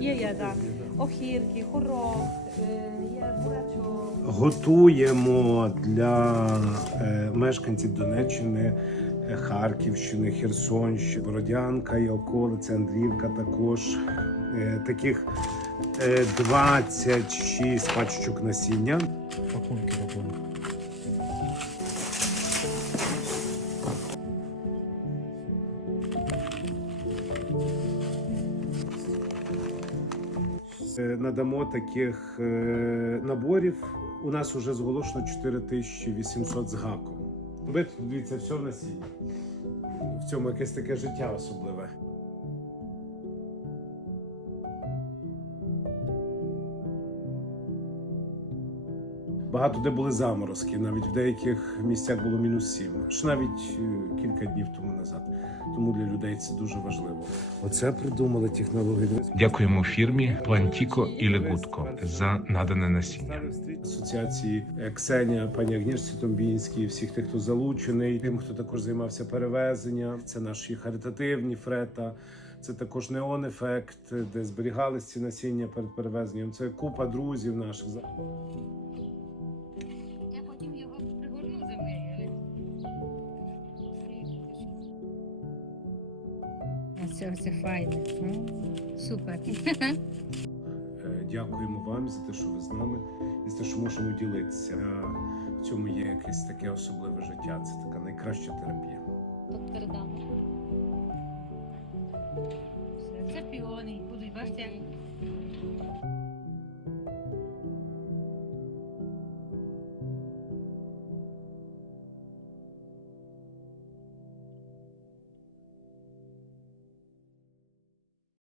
Є, є, так. Охірки, хорох, е, є бурячок. Готуємо для е, мешканців Донеччини, е, Харківщини, Херсонщини, Бородянка і околиця, Андріївка також. Таких е, 26 пачок насіння. Пакунки робили. Надамо таких е, наборів. У нас вже зголошено 4800 з гаком. Ви дивіться, все в насінні. В цьому якесь таке життя особливе. Багато де були заморозки, навіть в деяких місцях було мінус 7, ж навіть е, кілька днів тому назад. Тому для людей це дуже важливо. Оце придумали технологію. Дякуємо фірмі Плантіко і Легутко за надане насіння. асоціації Ксенія, пані Агнішці Томбінській, всіх тих, хто залучений, тим, хто також займався перевезенням. Це наші харитативні фрета. Це також неон ефект, де зберігались ці насіння перед перевезенням. Це купа друзів наших. Це, це файне. Ну, Супер. Е, Дякуємо вам за те, що ви з нами, і за те, що можемо ділитися. Е, В цьому є якесь таке особливе життя. Це така найкраща терапія. Тут передам. Все, Це піони, будуть бачите. як